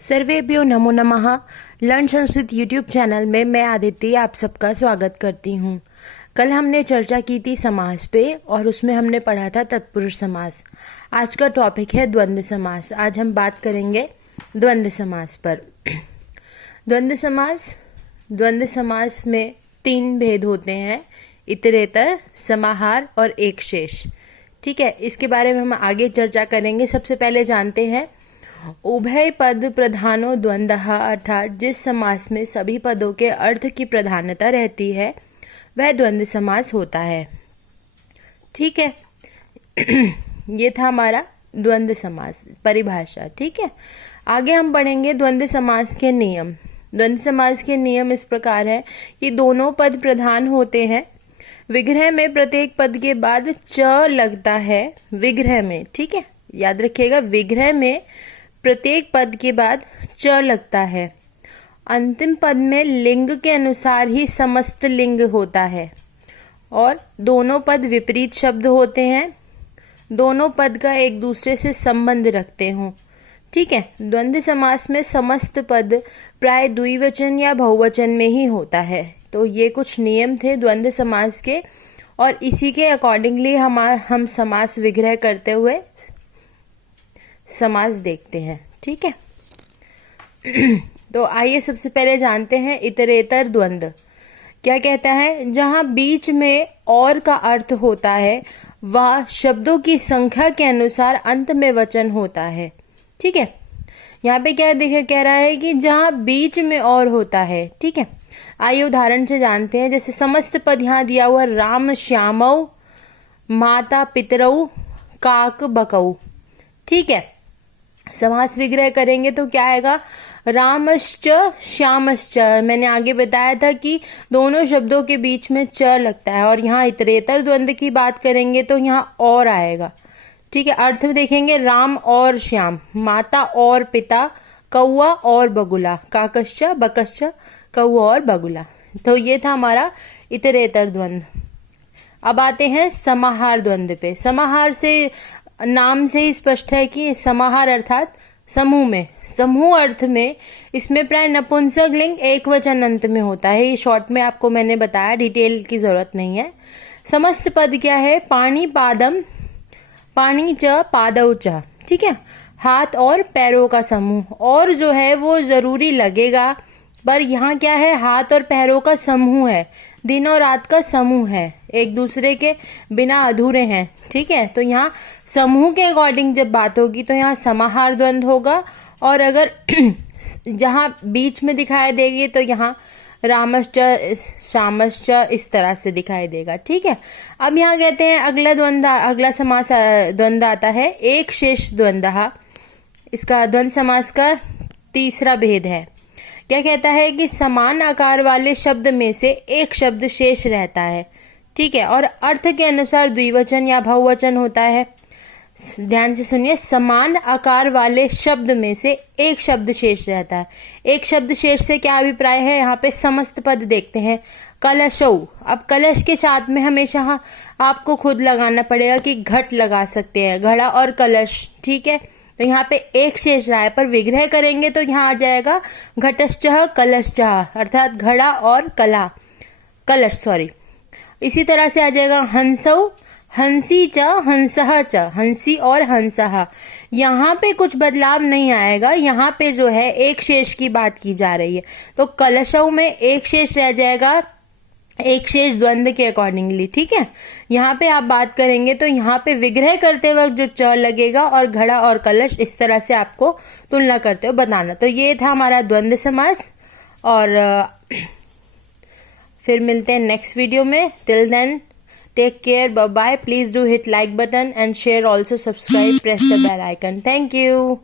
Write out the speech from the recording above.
सर्वेभ्यो नमो नमः। Learn Sanskrit YouTube channel में मैं आदित्य आप सबका स्वागत करती हूँ। कल हमने चर्चा की थी समास पे और उसमें हमने पढ़ा था तत्पुरुष समास। आज का टॉपिक है द्वंद्व समास। आज हम बात करेंगे द्वंद्व समास पर। द्वंद्व समास में 3 भेद होते हैं, इतरेतर, समाहार और एक शेष। ठीक है, इसके बारे में हम आगे चर्चा करेंगे। सबसे पहले जानते हैं उभय पद प्रधानो द्वंद्व, अर्थात जिस समास में सभी पदों के अर्थ की प्रधानता रहती है वह द्वंद्व समास होता है। ठीक है, ये था हमारा द्वंद्व समास परिभाषा। ठीक है, आगे हम पढ़ेंगे द्वंद्व समास के नियम। द्वंद्व समास के नियम इस प्रकार है कि दोनों पद प्रधान होते हैं। विग्रह में प्रत्येक पद के बाद च लगता है, विग्रह में। ठीक है, याद रखिएगा, विग्रह में प्रत्येक पद के बाद च लगता है। अंतिम पद में लिंग के अनुसार ही समस्त लिंग होता है और दोनों पद विपरीत शब्द होते हैं। दोनों पद का एक दूसरे से संबंध रखते हों। ठीक है, द्वंद्व समास में समस्त पद प्राय द्विवचन या बहुवचन में ही होता है। तो ये कुछ नियम थे द्वंद्व समास के और इसी के अकॉर्डिंगली हम समास विग्रह करते हुए समास देखते हैं। ठीक है, तो आइए सबसे पहले जानते हैं इतरेतर द्वंद्व क्या कहता है। जहां बीच में और का अर्थ होता है वह शब्दों की संख्या के अनुसार अंत में वचन होता है। ठीक है, यहाँ पे क्या कह रहा है कि जहां बीच में और होता है। ठीक है, आइए उदाहरण से जानते हैं। जैसे समस्त पद यहाँ दिया हुआ राम श्यामऊ, माता पितरऊ, काक बकऊ। ठीक है, समास विग्रह करेंगे तो क्या आएगा, रामश्च श्यामश्च। मैंने आगे बताया था कि दोनों शब्दों के बीच में च लगता है। और यहाँ इतरेतर द्वंद्व की बात करेंगे तो यहाँ और आएगा। ठीक है, अर्थ देखेंगे, राम और श्याम, माता और पिता, कौआ और बगुला, काकश्च बकश्च, कौआ और बगुला। तो ये था हमारा इतरेतर द्वंद्व। अब आते हैं समाहार द्वंद्व पे। समाहार से नाम से ही स्पष्ट है कि समाहार अर्थात समूह में, समूह अर्थ में इसमें प्राय नपुंसक लिंग एक वचन अंत में होता है। ये शॉर्ट में आपको मैंने बताया, डिटेल की जरूरत नहीं है। समस्त पद क्या है, पाणी पादम, पाणी च पादव च। ठीक है, हाथ और पैरों का समूह। और जो है वो जरूरी लगेगा, पर यहाँ क्या है, हाथ और पैरों का समूह है, दिन और रात का समूह है, एक दूसरे के बिना अधूरे हैं। ठीक है, तो यहाँ समूह के अकॉर्डिंग जब बात होगी तो यहाँ समाहार द्वंद्व होगा। और अगर जहाँ बीच में दिखाई देगी तो यहाँ रामश्च श्यामश्च इस तरह से दिखाई देगा। ठीक है, अब यहाँ कहते हैं अगला समास द्वंद्व आता है एक शेष द्वंद्व। इसका द्वंद्व समास का तीसरा भेद है। क्या कहता है कि समान आकार वाले शब्द में से एक शब्द शेष रहता है। ठीक है, और अर्थ के अनुसार द्विवचन या बहुवचन होता है। ध्यान से सुनिए, समान आकार वाले शब्द में से एक शब्द शेष रहता है। एक शब्द शेष से क्या अभिप्राय है, यहाँ पे समस्त पद देखते हैं। कलशौ, अब कलश के साथ में हमेशा आपको खुद लगाना पड़ेगा कि घट लगा सकते हैं, घड़ा और कलश। ठीक है, तो यहाँ पे एक शेष रहा है, पर विग्रह करेंगे तो यहाँ आ जाएगा घटश्चः कलशचः, अर्थात घड़ा और कलश सॉरी। इसी तरह से आ जाएगा हंसौ, हंसी च हंसः च, हंसी और हंसः। यहाँ पे कुछ बदलाव नहीं आएगा, यहाँ पे जो है एक शेष की बात की जा रही है। तो कलशौ में एक शेष रह जाएगा एक शेष द्वंद्व के अकॉर्डिंगली। ठीक है, यहाँ पे आप बात करेंगे तो यहाँ पे विग्रह करते वक्त जो च लगेगा और घड़ा और कलश इस तरह से आपको तुलना करते हुए बताना। तो ये था हमारा द्वंद्व समास और फिर मिलते हैं नेक्स्ट वीडियो में। Till then take care, bye bye. Please do hit like button and share, also subscribe, press the bell icon. Thank you.